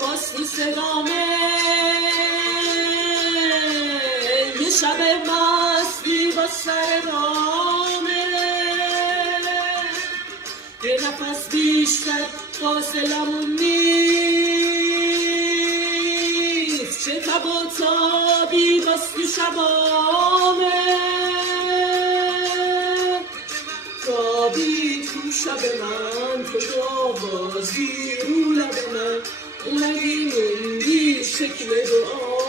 باز صدامه یه شب مستی با سر رامه یه نفس بیشتر فاصلمون نیست چه تب و تابی باز تو شبامه تابی تو شب من تو بازی رو لب من اومدی موندی شکل دعا